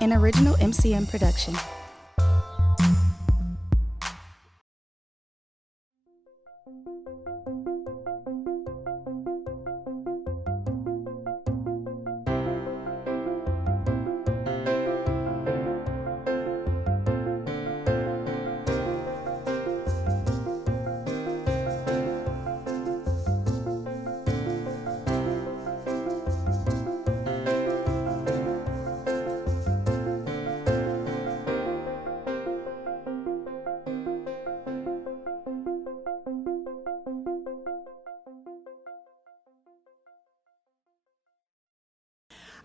an original MCM production.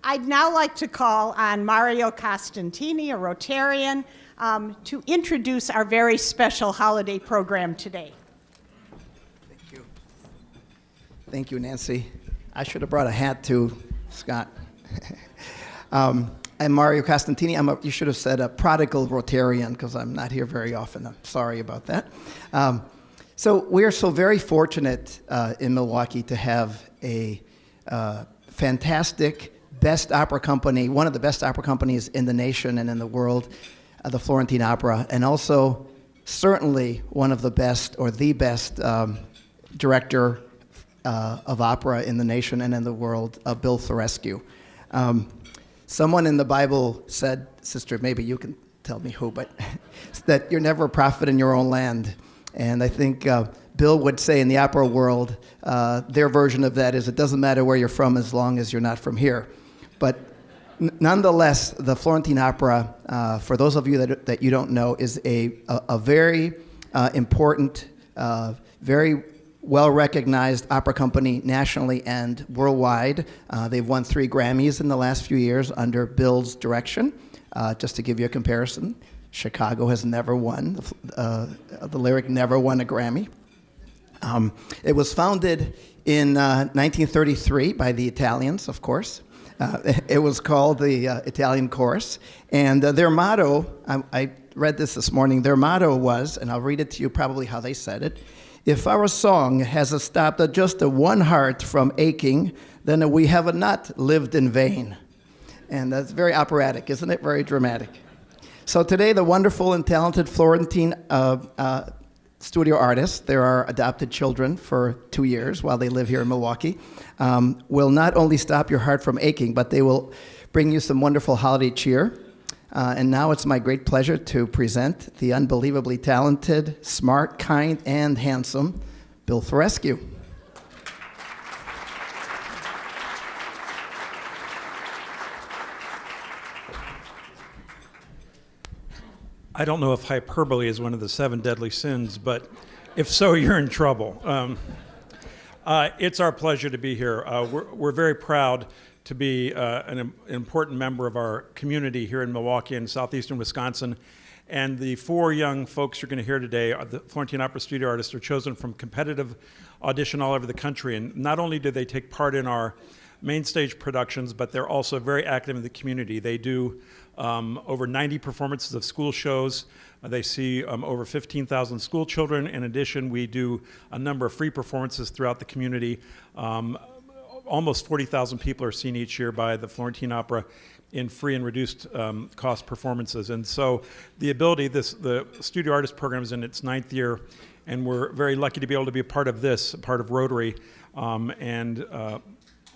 I'd now like to call on Mario Costantini, a Rotarian, to introduce our very special holiday program today. Thank you. Thank you, Nancy. I should have brought a hat too, Scott. I'm Mario Costantini. You should have said a prodigal Rotarian because I'm not here very often. I'm sorry about that. So we are so very fortunate in Milwaukee to have a fantastic best opera company, one of the best opera companies in the nation and in the world, the Florentine Opera, and also certainly one of the best or the best director of opera in the nation and in the world, Bill Florescu. Someone in the Bible said, sister, maybe you can tell me who, but that you're never a prophet in your own land. And I think Bill would say in the opera world, their version of that is it doesn't matter where you're from as long as you're not from here. But nonetheless, the Florentine Opera, for those of you that you don't know, is a very important, very well-recognized opera company nationally and worldwide. They've won 3 Grammys in the last few years under Bill's direction. Just to give you a comparison, Chicago has never won. The Lyric never won a Grammy. It was founded in 1933 by the Italians, of course. It was called the Italian Chorus. And their motto, I read this morning, their motto was, and I'll read it to you probably how they said it, if our song has stopped just one heart from aching, then we have not lived in vain. And that's very operatic, isn't it? Very dramatic. So today, the wonderful and talented Florentine studio artists, there are adopted children for 2 years while they live here in Milwaukee, will not only stop your heart from aching, but they will bring you some wonderful holiday cheer. And now it's my great pleasure to present the unbelievably talented, smart, kind, and handsome Bill Florescu. I don't know if hyperbole is one of the 7 deadly sins, but if so, you're in trouble. It's our pleasure to be here. We're very proud to be an important member of our community here in Milwaukee and southeastern Wisconsin. And the 4 young folks you're going to hear today, the Florentine Opera Studio Artists, are chosen from competitive audition all over the country. And not only do they take part in our main stage productions, but they're also very active in the community. They do over 90 performances of school shows. They see over 15,000 school children. In addition, we do a number of free performances throughout the community. Almost 40,000 people are seen each year by the Florentine Opera in free and reduced cost performances. And so the Studio Artist program is in its 9th year, and we're very lucky to be able to be a part of this, a part of Rotary.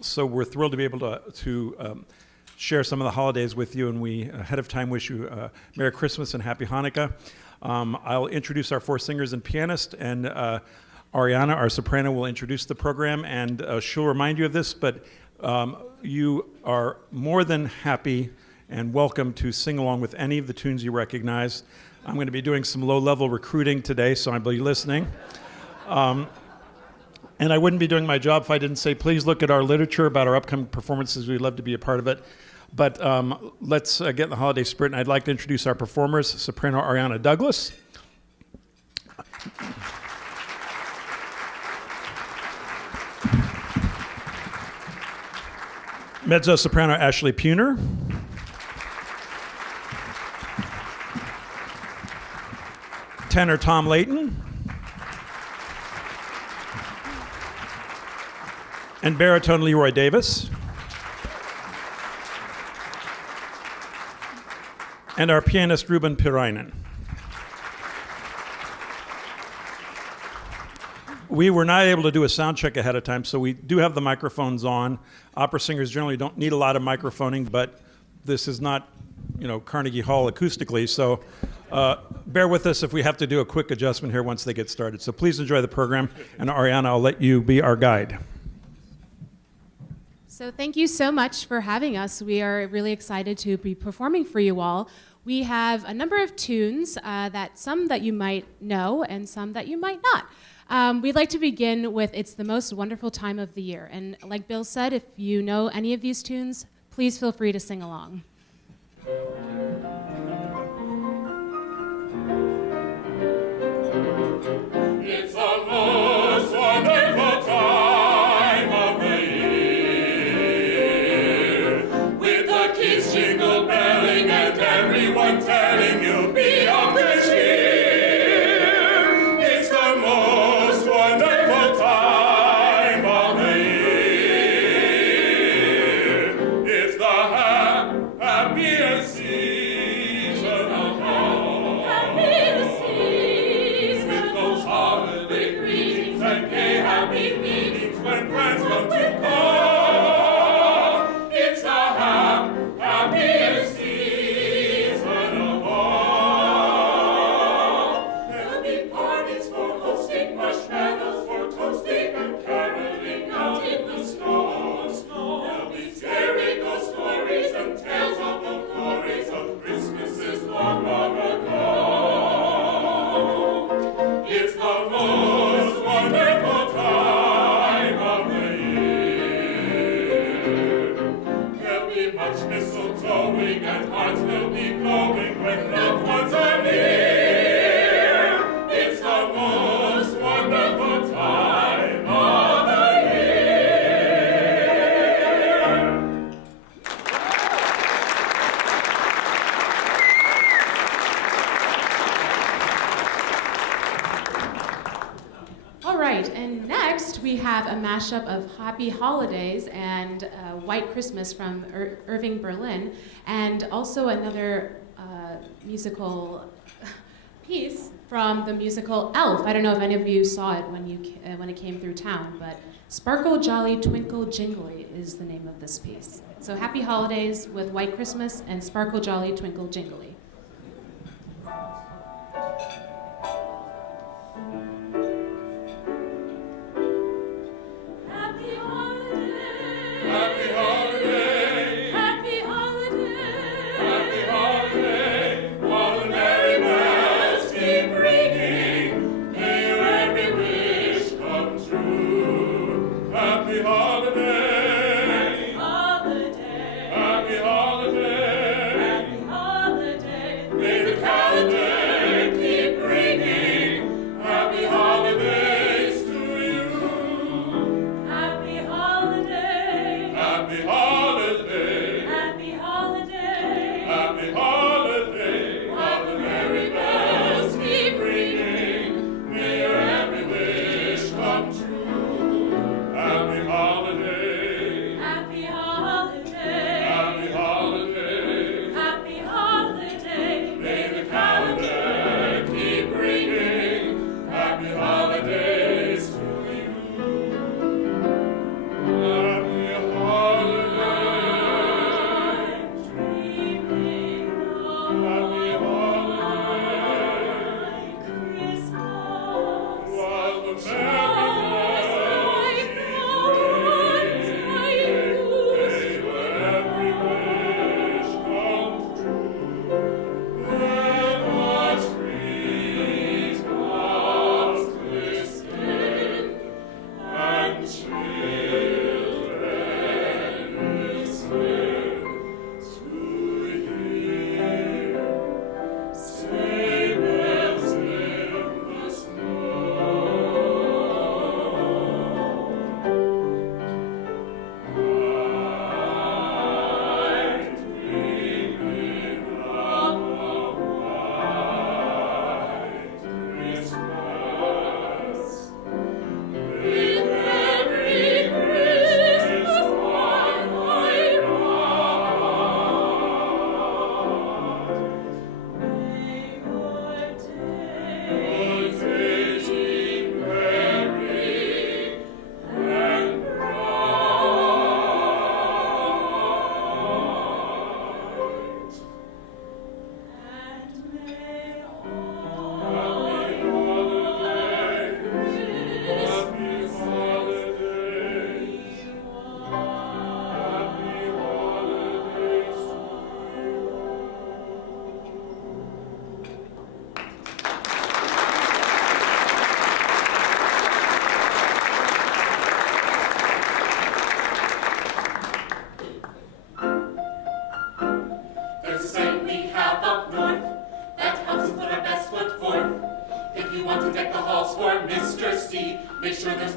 So we're thrilled to be able to share some of the holidays with you, and we ahead of time wish you Merry Christmas and Happy Hanukkah. I'll introduce our 4 singers and pianist, and Ariana, our soprano, will introduce the program, and she'll remind you of this, but you are more than happy and welcome to sing along with any of the tunes you recognize. I'm going to be doing some low-level recruiting today, so I'll be listening. And I wouldn't be doing my job if I didn't say, please look at our literature about our upcoming performances. We'd love to be a part of it. But let's get in the holiday spirit, and I'd like to introduce our performers, soprano Ariana Douglas. Mezzo-soprano Ashley Puner. Tenor Tom Layton. And baritone Leroy Davis. and our pianist Ruben Pirainen. We were not able to do a sound check ahead of time, so we do have the microphones on. Opera singers generally don't need a lot of microphoning, but this is not, Carnegie Hall acoustically, so bear with us if we have to do a quick adjustment here once they get started. So please enjoy the program, and Ariana, I'll let you be our guide. So thank you so much for having us. We are really excited to be performing for you all. We have a number of tunes, some that you might know and some that you might not. We'd like to begin with It's the Most Wonderful Time of the Year. And like Bill said, if you know any of these tunes, please feel free to sing along. It's the most wonderful time of the year, with the keys jingle belling and everyone telling you be of good cheer. It's the most wonderful time of the year. It's the happiest season of all. Happiest season with those holiday greetings and gay happy meetings when friends come to call. It's the happiest season of all. There'll be parties for hosting, marshmallows for toasting, and caroling out in the snow. There'll be scary ghost stories and tales of the glories of Christmases long, long ago. It's the most wonderful time of the year. There'll be much mistletoeing and hearts will be glowing when loved ones are near. It's the most wonderful time of the year. All right, and next we have a mashup of Happy Holidays and White Christmas from Irving Berlin, and also another musical piece from the musical Elf. I don't know if any of you saw it when it came through town, but Sparkle Jolly Twinkle Jingly is the name of this piece. So Happy Holidays with White Christmas and Sparkle Jolly Twinkle Jingly. Happy holiday, happy holiday, happy holiday. While the merry bells keep ringing, may your every wish come true. Happy holiday, happy holiday, happy holiday. May the calendar keep ringing. Happy holidays to you. Happy holiday. Happy holiday. Happy holiday. Happy holiday. While the merry bells keep ringing, may your every wish come true. Happy holiday. Happy holiday. Happy holiday. Happy holiday. May the calendar keep ringing. Happy holidays to you. Happy holiday.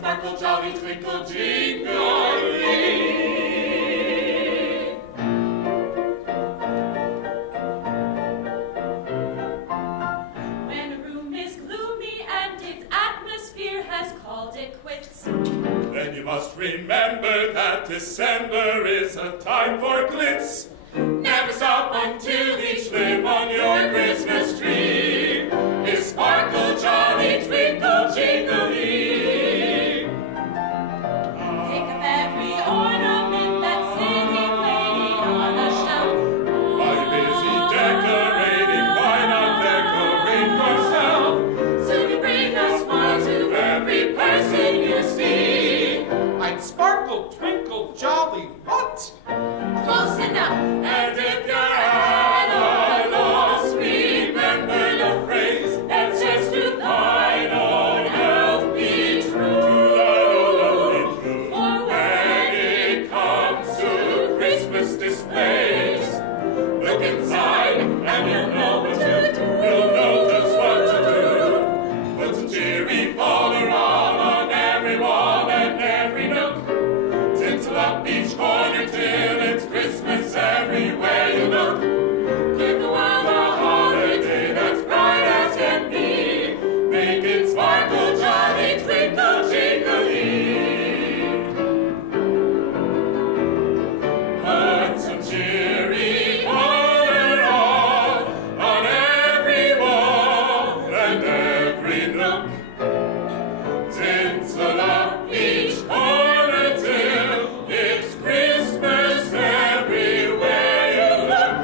sparkle, jolly, twinkle, jingle-lee. When a room is gloomy and its atmosphere has called it quits, then you must remember that December is a time for glitz. Never stop until each limb on your Christmas tree is sparkle, jolly, twinkle, jingle-lee. Pick up every ornament that's sitting, waiting on a shelf. While you're busy decorating, why not decorate yourself? Soon you bring a smile to every person you see. I'd sparkle, twinkle, jolly, what? Close enough. And if you're at a loss, remember the phrase that says to thine own elf be true. For when it comes to Christmas displays, look inside and you'll know what to do. You'll know just what to do. Put some cheery folderol on every wall and every nook. Tinsel up each corner till it's Christmas everywhere you look. Give the world a holiday that's bright as can be. Make it sparkle, jolly, twinkle, jingle-lee. Put some cheery folderol on every wall and every nook. Tinsel up each corner till it's Christmas everywhere you look.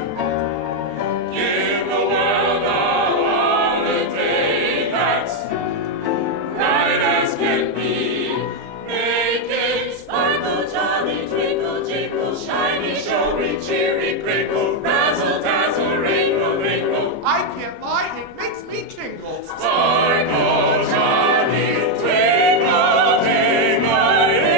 Give the world a holiday that's bright as can be. Make it sparkle, jolly, twinkle, jingle, shiny, showy, cheery, crinkle, razzle, dazzle, wrinkle, wrinkle. I can't lie, it makes me tingle. Sparkle, jolly, twinkle, jingle-lee.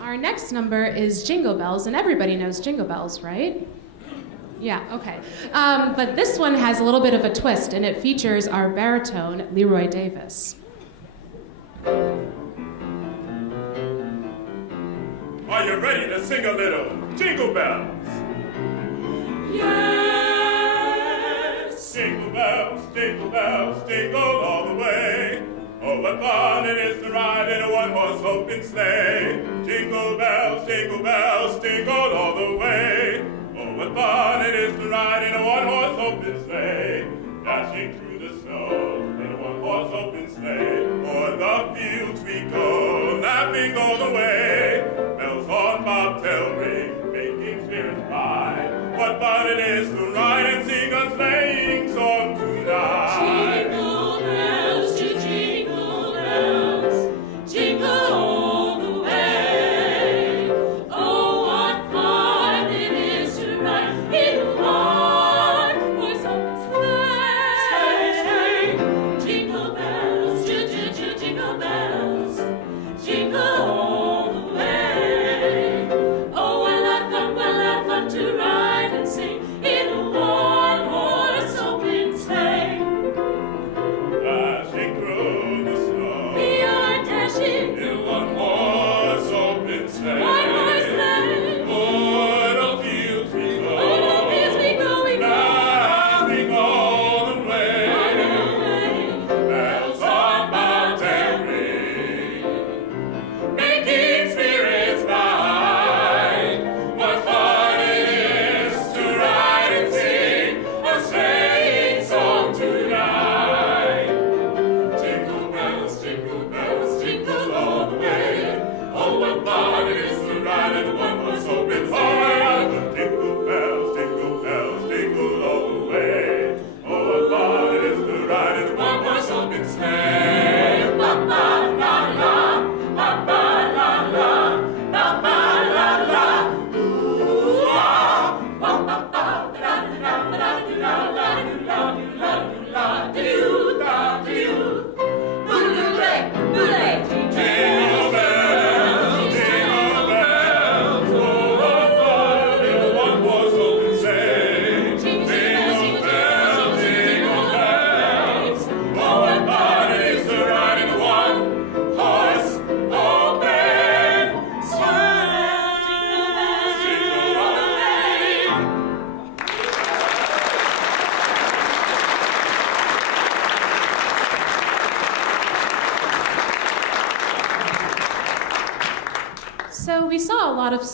Our next number is Jingle Bells, and everybody knows Jingle Bells, right? Yeah, okay. But this one has a little bit of a twist, and it features our baritone, Leroy Davis. Are you ready to sing a little Jingle Bells? Yes! Jingle bells, jingle all the way. Oh, what fun it is to ride in a one-horse open sleigh. Jingle bells, jingle all the way. Oh, what fun it is to ride in a one-horse open sleigh. Dashing through the snow in a one-horse open sleigh. O'er the fields we go, laughing all the way. Bells on bobtail ring, making spirits bright. What fun it is to ride and sing a sleighing song tonight. Jingle bells, jingle bells, jingle all the way.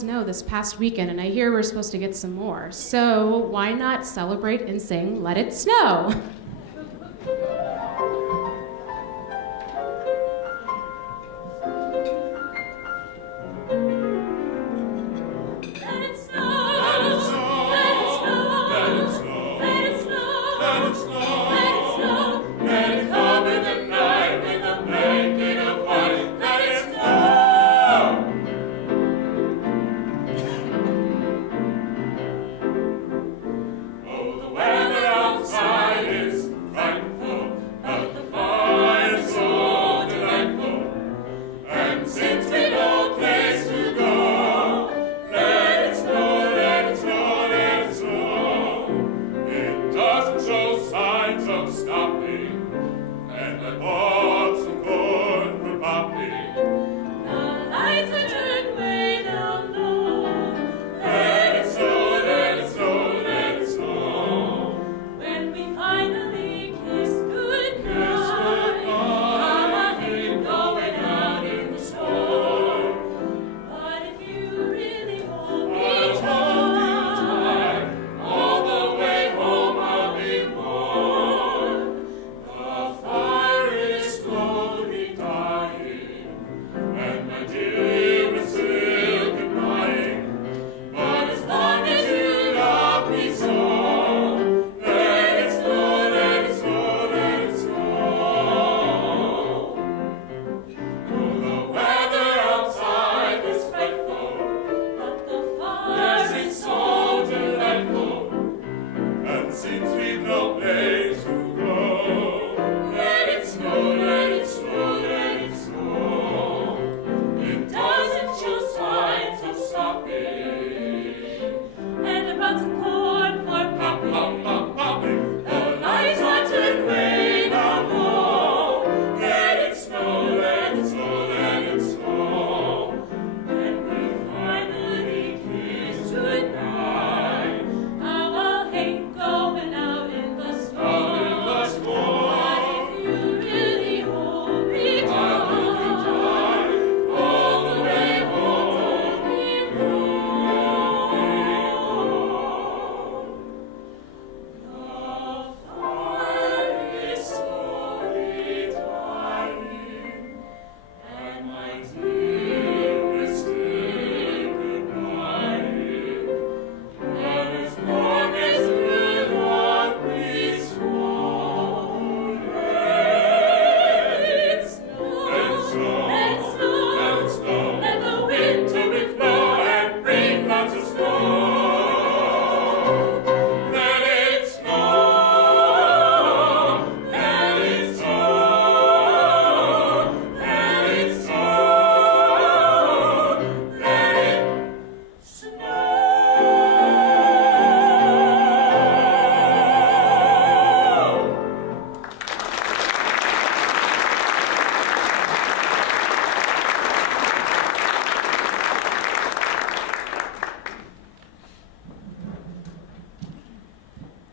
snow this past weekend, and I hear we're supposed to get some more. So why not celebrate and sing Let It Snow?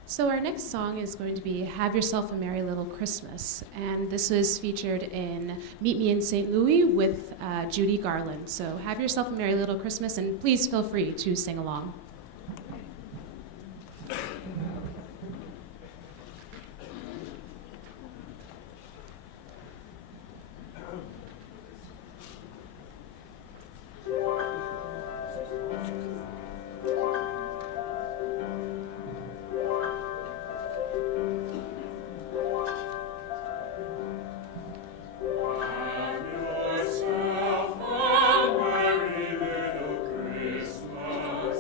So our next song is going to be Have Yourself a Merry Little Christmas. And this was featured in Meet Me in St. Louis with Judy Garland. So have yourself a merry little Christmas, and please feel free to sing along. Have yourself a merry little Christmas.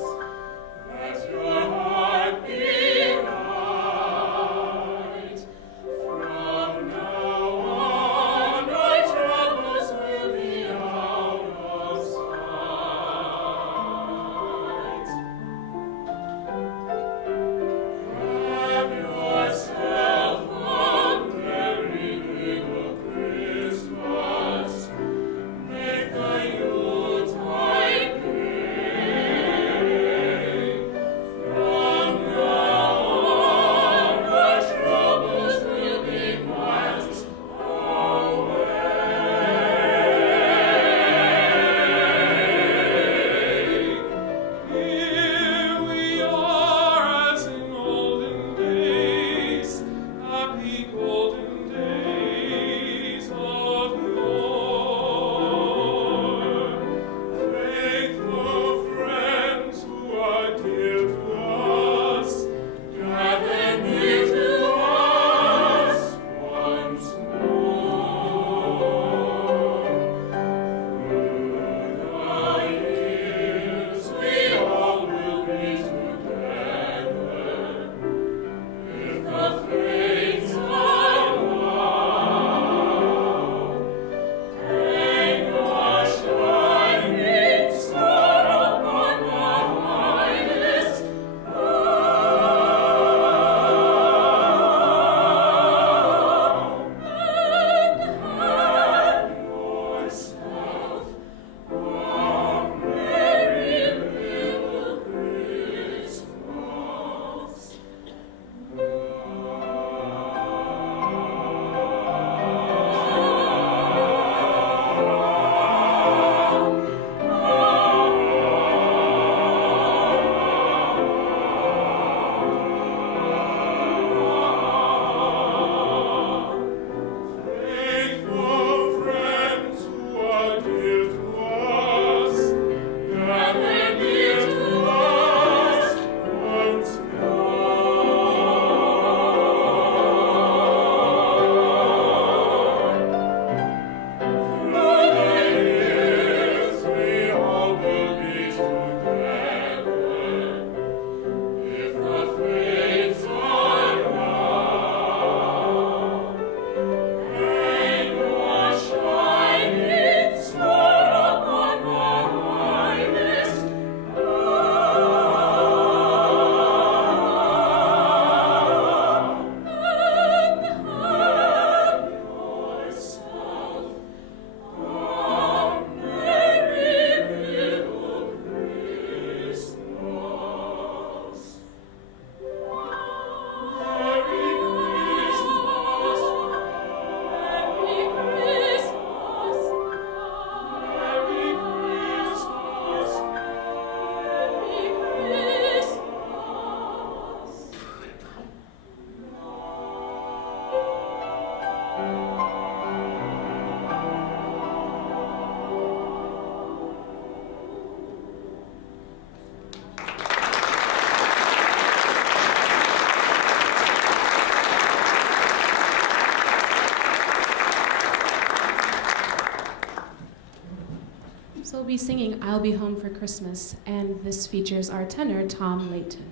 singing I'll Be Home for Christmas, and this features our tenor, Tom Layton.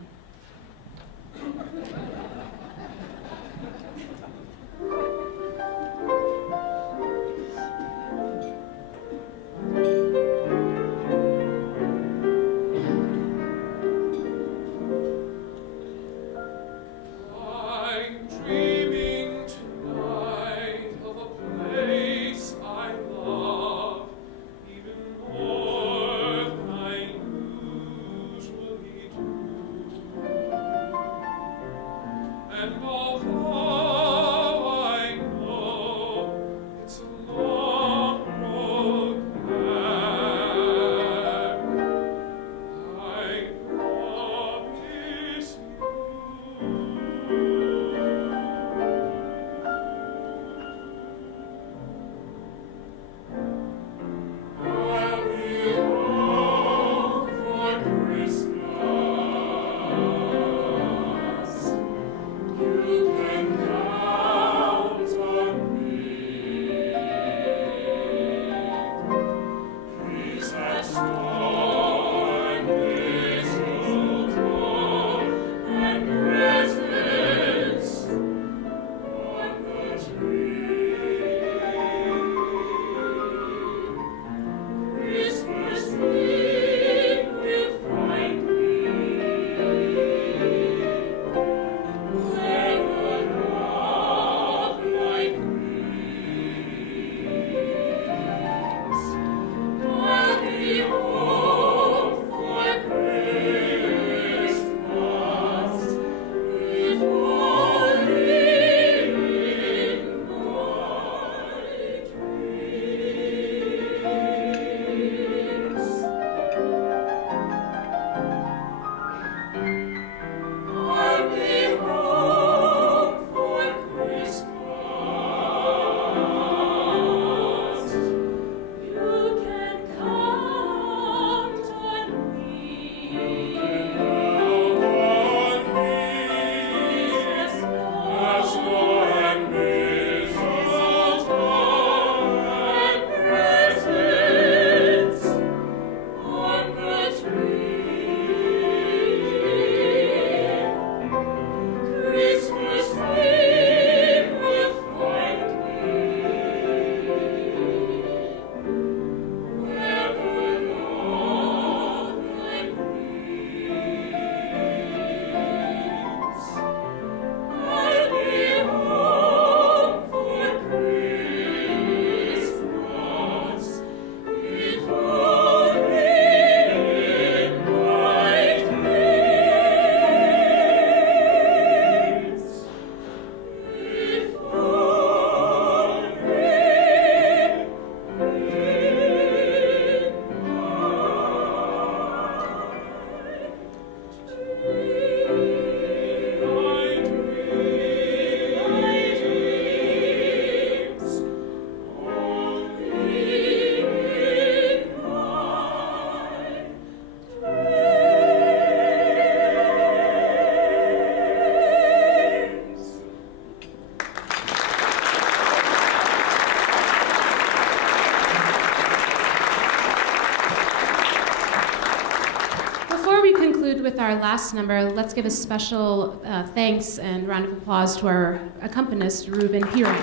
With our last number, let's give a special thanks and round of applause to our accompanist, Ruben Piran.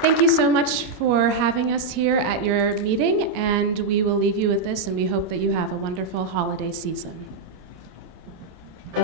Thank you so much for having us here at your meeting, and we will leave you with this, and we hope that you have a wonderful holiday season. We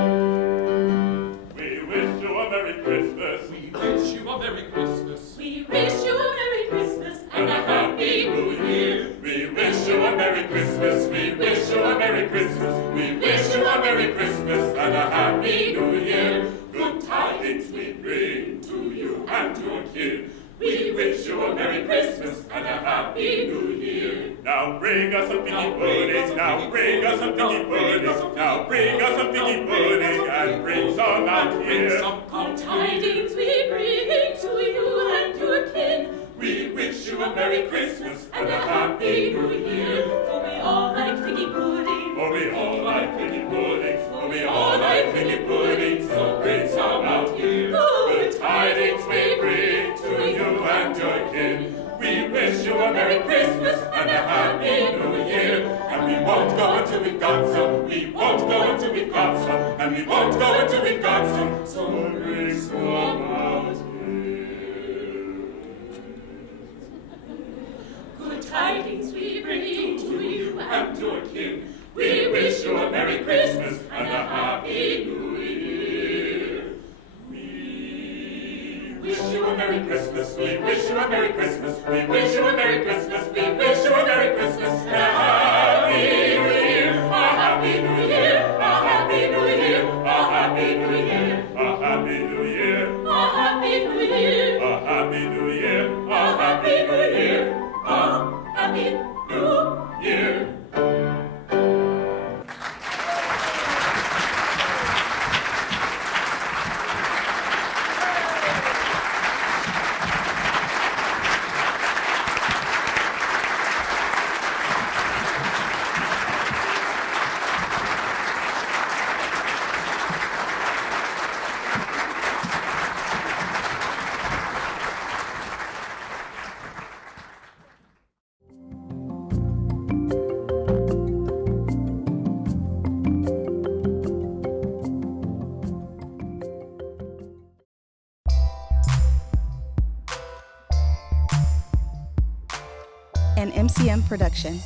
wish you a Merry Christmas. We wish you a Merry Christmas. We wish you a Merry Christmas and a Happy New Year. We wish you a Merry Christmas. We wish you a Merry Christmas. We wish you a Merry Christmas and a Happy New Year. Good tidings we bring to you and to your kin. We wish you a Merry Christmas and a Happy New Year. Now bring us some piggy pudding. Now bring us some piggy pudding. Now bring us some piggy pudding and bring some out here. Good tidings we bring to you and your kin. We wish you a Merry Christmas and a Happy New Year. For we all like figgy pudding. For we all like figgy pudding. For we all like figgy pudding. So bring some out here. Good tidings we bring to until we've got some. We won't go until we've got some. And we won't go until we've got some. So bring some out here. Good tidings we bring to you and to a king. We wish you a Merry Christmas and a Happy New Year. We wish you a Merry Christmas. We wish you a Merry Christmas. We wish you a Merry Christmas. We wish you a Merry Christmas and a Happy New Year. A Happy New Year. A Happy New Year. A Happy New Year. A Happy New Year. A Happy New Year. A Happy New Year. A Happy New Year. A Happy New Year. An MCM production.